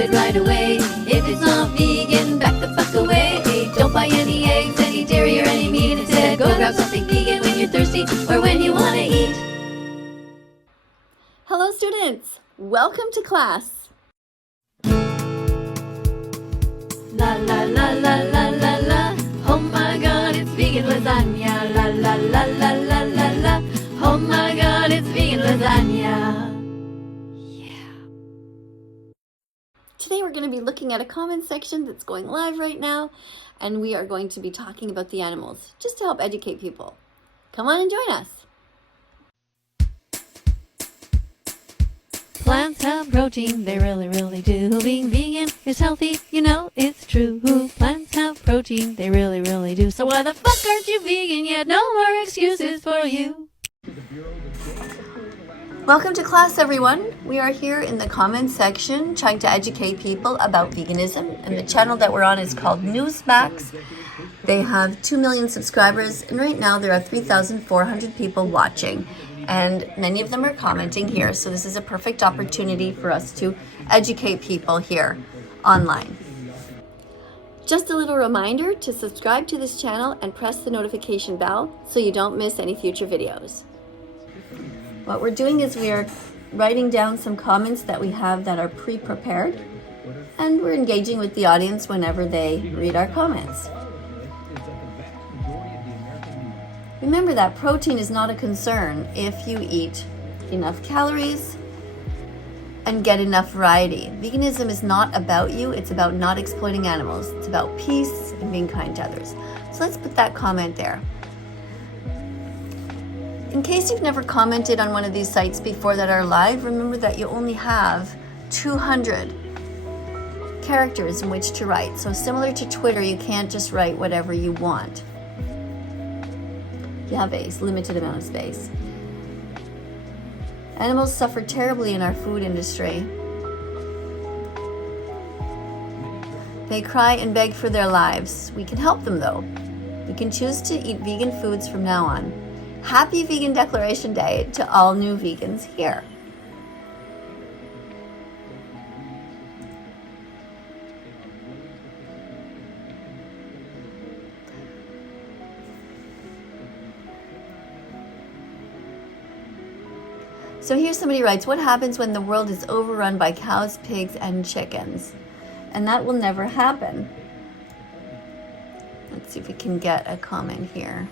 it right away. If it's not vegan, back the fuck away. Don't buy any eggs, any dairy, or any meat. Instead, go grab something vegan when you're thirsty or when you want to eat. Hello students, welcome to class. La la la la la la la. Oh my god, it's vegan lasagna. La la la la la la la. Oh my god, it's vegan lasagna. Today we're going to be looking at a comment section that's going live right now, and we are going to be talking about the animals, just to help educate people. Come on and join us. Plants have protein, they really, really do. Being vegan is healthy, you know it's true. Plants have protein, they really, really do. So why the fuck aren't you vegan yet? No more excuses for you. Welcome to class, everyone. We are here in the comment section trying to educate people about veganism, and the channel that we're on is called Newsmax. They have 2 million subscribers, and right now there are 3,400 people watching, and many of them are commenting here, so this is a perfect opportunity for us to educate people here online. Just a little reminder to subscribe to this channel and press the notification bell so you don't miss any future videos. What we're doing is we are writing down some comments that we have that are pre-prepared, and we're engaging with the audience whenever they read our comments. Remember that protein is not a concern if you eat enough calories and get enough variety. Veganism is not about you, it's about not exploiting animals. It's about peace and being kind to others. So let's put that comment there. In case you've never commented on one of these sites before that are live, remember that you only have 200 characters in which to write. So similar to Twitter, you can't just write whatever you want. You have a limited amount of space. Animals suffer terribly in our food industry. They cry and beg for their lives. We can help them though. We can choose to eat vegan foods from now on. Happy Vegan Declaration Day to all new vegans here. So here somebody writes, what happens when the world is overrun by cows, pigs, and chickens? And that will never happen. Let's see if we can get a comment here.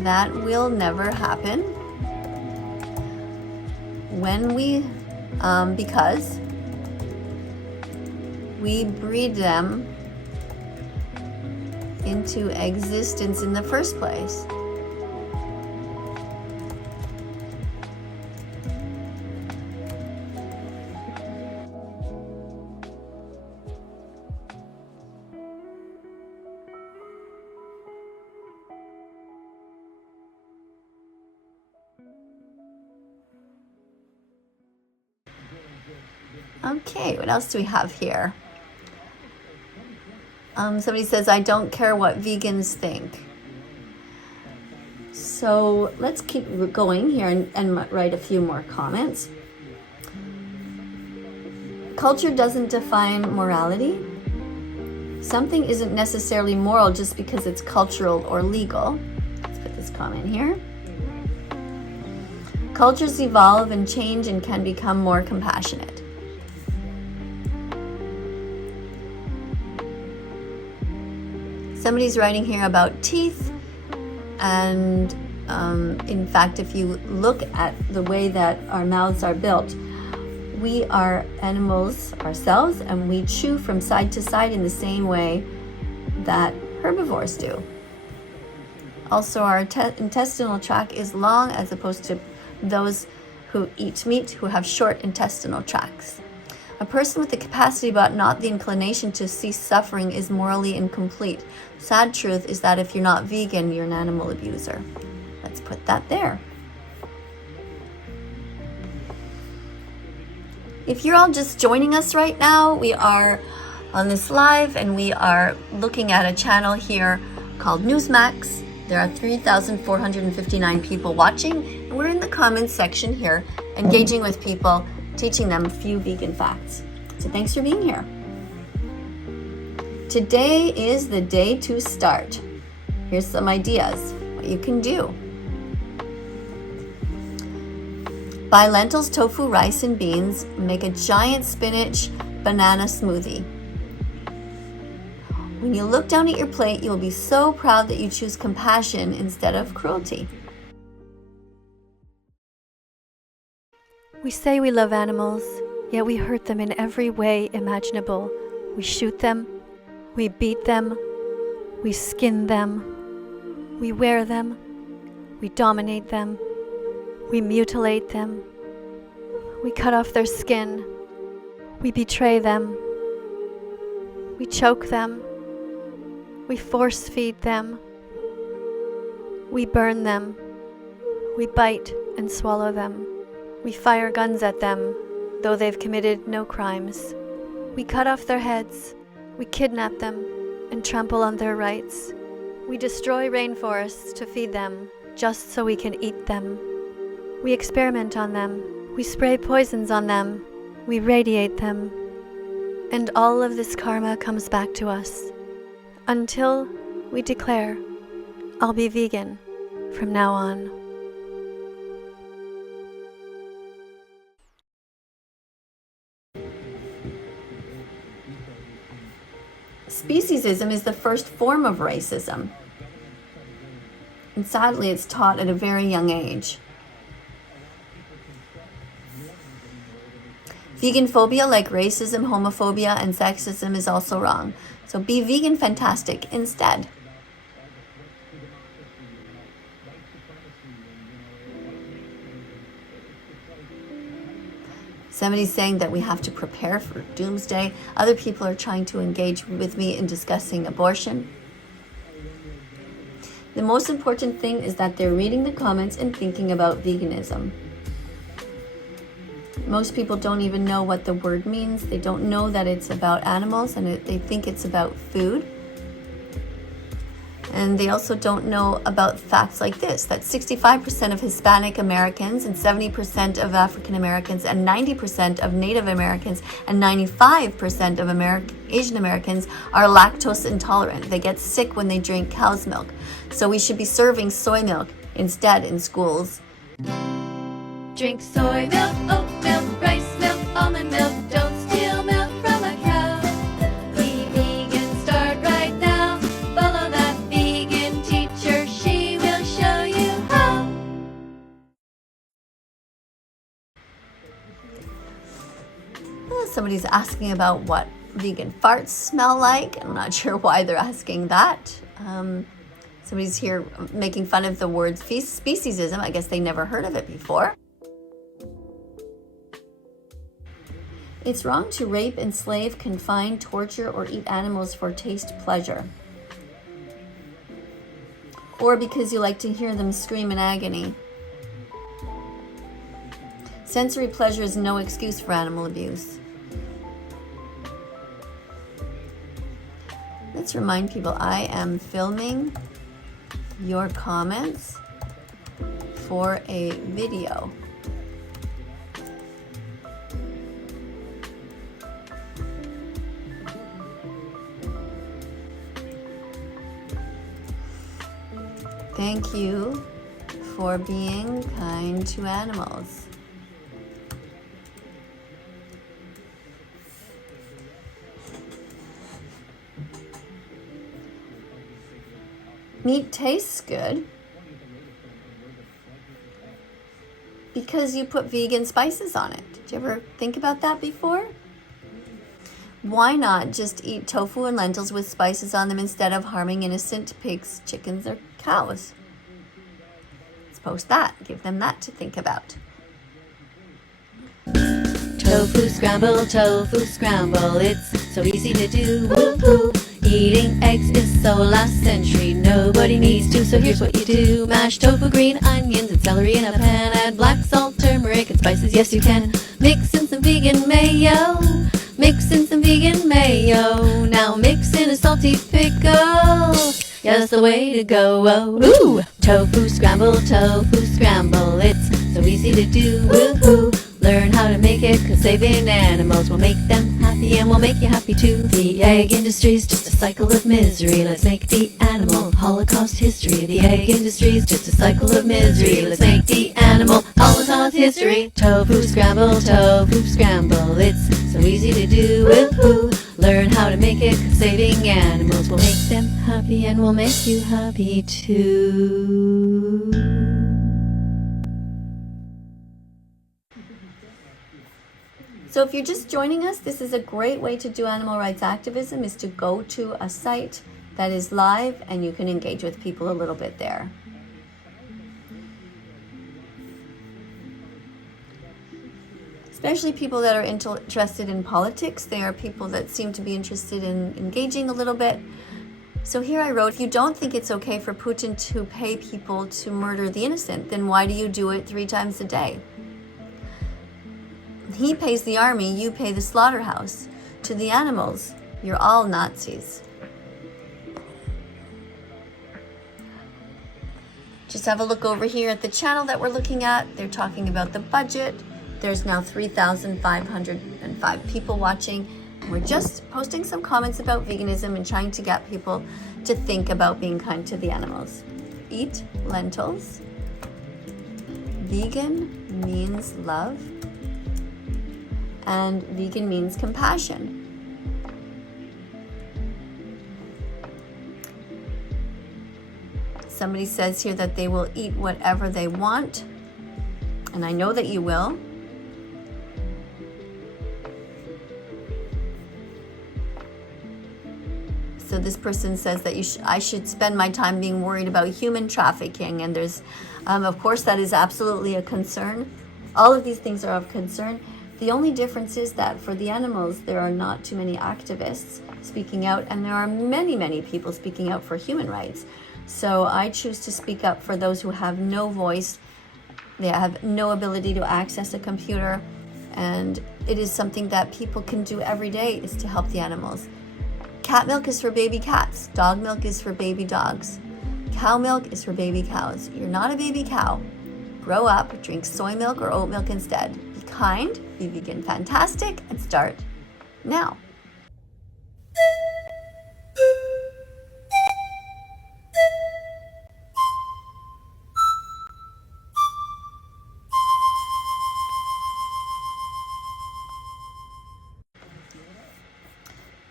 That will never happen when because we breed them into existence in the first place. Okay, what else do we have here? Somebody says, I don't care what vegans think. So let's keep going here and write a few more comments. Culture doesn't define morality. Something isn't necessarily moral just because it's cultural or legal. Let's put this comment here. Cultures evolve and change and can become more compassionate. Somebody's writing here about teeth, and in fact, if you look at the way that our mouths are built, we are animals ourselves, and we chew from side to side in the same way that herbivores do. Also, our intestinal tract is long as opposed to those who eat meat who have short intestinal tracts. A person with the capacity but not the inclination to cease suffering is morally incomplete. Sad truth is that if you're not vegan, you're an animal abuser. Let's put that there. If you're all just joining us right now, we are on this live and we are looking at a channel here called Newsmax. There are 3,459 people watching, and we're in the comments section here engaging with people teaching them a few vegan facts. So thanks for being here. Today is the day to start. Here's some ideas, what you can do. Buy lentils, tofu, rice, and beans. Make a giant spinach banana smoothie. When you look down at your plate, you will be so proud that you choose compassion instead of cruelty. We say we love animals, yet we hurt them in every way imaginable. We shoot them, we beat them, we skin them, we wear them, we dominate them, we mutilate them, we cut off their skin, we betray them, we choke them, we force feed them, we burn them, we bite and swallow them, we fire guns at them, though they've committed no crimes. We cut off their heads, we kidnap them and trample on their rights. We destroy rainforests to feed them, just so we can eat them. We experiment on them, we spray poisons on them, we radiate them. And all of this karma comes back to us, until we declare, I'll be vegan from now on. Speciesism is the first form of racism. And sadly, it's taught at a very young age. Vegan phobia, like racism, homophobia, and sexism, is also wrong. So be vegan fantastic instead. Somebody's saying that we have to prepare for doomsday. Other people are trying to engage with me in discussing abortion. The most important thing is that they're reading the comments and thinking about veganism. Most people don't even know what the word means. They don't know that it's about animals, and they think it's about food. And they also don't know about facts like this, that 65% of Hispanic Americans and 70% of African Americans and 90% of Native Americans and 95% of Asian Americans are lactose intolerant. They get sick when they drink cow's milk. So we should be serving soy milk instead in schools. Drink soy milk, oat milk, rice milk, almond milk. Don't steal milk from a cow. Be vegan, start right now. Follow that vegan teacher, she will show you how. Somebody's asking about what vegan farts smell like. I'm not sure why they're asking that. Somebody's here making fun of the word speciesism. I guess they never heard of it before. It's wrong to rape, enslave, confine, torture, or eat animals for taste pleasure, or because you like to hear them scream in agony. Sensory pleasure is no excuse for animal abuse. Let's remind people, I am filming your comments for a video. Thank you for being kind to animals. Meat tastes good because you put vegan spices on it. Did you ever think about that before? Why not just eat tofu and lentils with spices on them instead of harming innocent pigs, chickens, or cows? Let's post that. Give them that to think about. Tofu scramble, it's so easy to do. Woo-hoo. Eating eggs is so last century, nobody needs to, so here's what you do. Mash tofu, green onions, and celery in a pan. Add black salt, turmeric, and spices, yes you can. Mix in some vegan mayo. Mix in some vegan mayo. Now mix in a salty pickle. Yeah, that's the way to go. Oh, ooh. Tofu scramble, it's so easy to do. Woo-hoo. Learn how to make it, cause saving animals will make them happy and will make you happy too. The egg industry's just a cycle of misery. Let's make the animal holocaust history. The egg industry's just a cycle of misery. Let's make the animal holocaust history. Tofu scramble, it's so easy to do. Woohoo! Learn how to make it, cause saving animals will make them happy and will make you happy too. So if you're just joining us, this is a great way to do animal rights activism, is to go to a site that is live and you can engage with people a little bit there. Especially people that are interested in politics. They are people that seem to be interested in engaging a little bit. So here I wrote, if you don't think it's okay for Putin to pay people to murder the innocent, then why do you do it 3 times a day? He pays the army, you pay the slaughterhouse. To the animals, you're all Nazis. Just have a look over here at the channel that we're looking at. They're talking about the budget. There's now 3,505 people watching. We're just posting some comments about veganism and trying to get people to think about being kind to the animals. Eat lentils. Vegan means love. And vegan means compassion. Somebody says here that they will eat whatever they want, and I know that you will. So this person says that I should spend my time being worried about human trafficking, and there's, of course, that is absolutely a concern. All of these things are of concern. The only difference is that for the animals, there are not too many activists speaking out, and there are many, many people speaking out for human rights. So I choose to speak up for those who have no voice, they have no ability to access a computer, and it is something that people can do every day, is to help the animals. Cat milk is for baby cats, dog milk is for baby dogs, cow milk is for baby cows. You're not a baby cow. Grow up, drink soy milk or oat milk instead. Be kind, be vegan fantastic, and start now.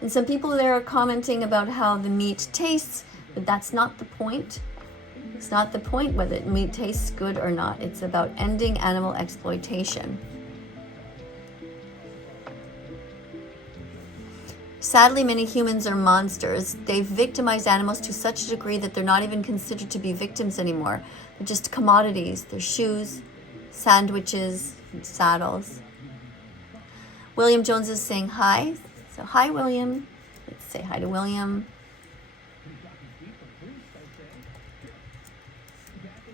And some people there are commenting about how the meat tastes, but that's not the point. It's not the point whether meat tastes good or not. It's about ending animal exploitation. Sadly, many humans are monsters. They've victimized animals to such a degree that they're not even considered to be victims anymore. They're just commodities. They're shoes, sandwiches, and saddles. William Jones is saying hi. So hi, William. Let's say hi to William.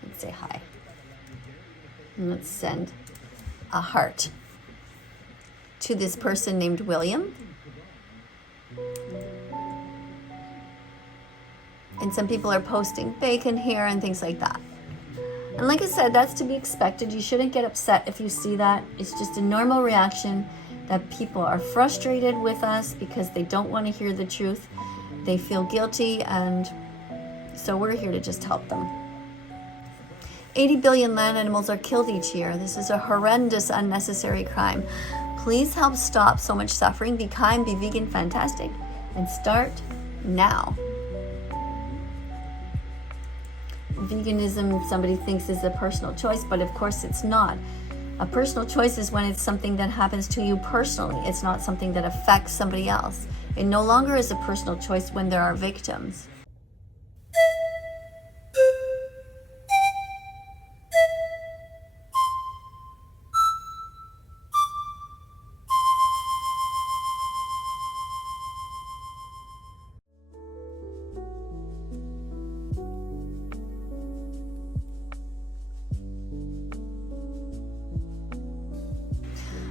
Let's say hi. And let's send a heart to this person named William. And some people are posting bacon here and things like that. And like I said, that's to be expected. You shouldn't get upset if you see that. It's just a normal reaction that people are frustrated with us because they don't want to hear the truth. They feel guilty, and so we're here to just help them. 80 billion land animals are killed each year. This is a horrendous, unnecessary crime. Please help stop so much suffering. Be kind, be vegan, fantastic, and start now. Veganism, somebody thinks, is a personal choice, but of course it's not. A personal choice is when it's something that happens to you personally. It's not something that affects somebody else. It no longer is a personal choice when there are victims.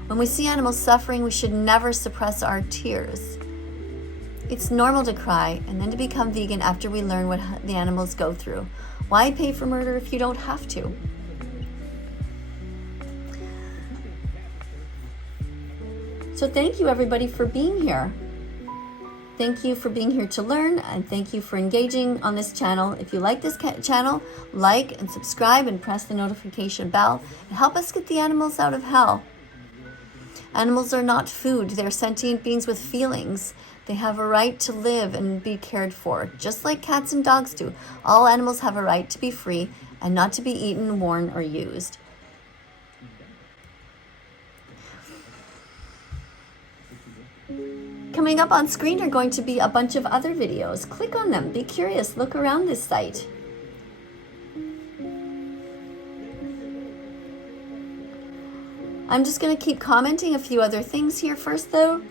When we see animals suffering, we should never suppress our tears. It's normal to cry and then to become vegan after we learn what the animals go through. Why pay for murder if you don't have to? So thank you everybody for being here. Thank you for being here to learn, and thank you for engaging on this channel. If you like this channel, like and subscribe and press the notification bell and help us get the animals out of hell. Animals are not food. They're sentient beings with feelings. They have a right to live and be cared for, just like cats and dogs do. All animals have a right to be free and not to be eaten, worn, or used. Coming up on screen are going to be a bunch of other videos. Click on them. Be curious. Look around this site. I'm just going to keep commenting a few other things here first, though,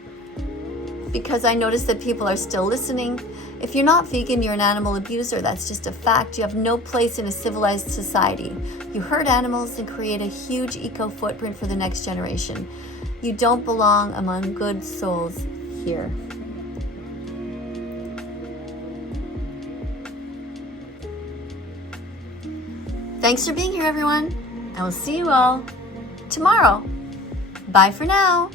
because I notice that people are still listening. If you're not vegan, you're an animal abuser. That's just a fact. You have no place in a civilized society. You hurt animals and create a huge eco footprint for the next generation. You don't belong among good souls here. Thanks for being here, everyone. I will see you all tomorrow. Bye for now.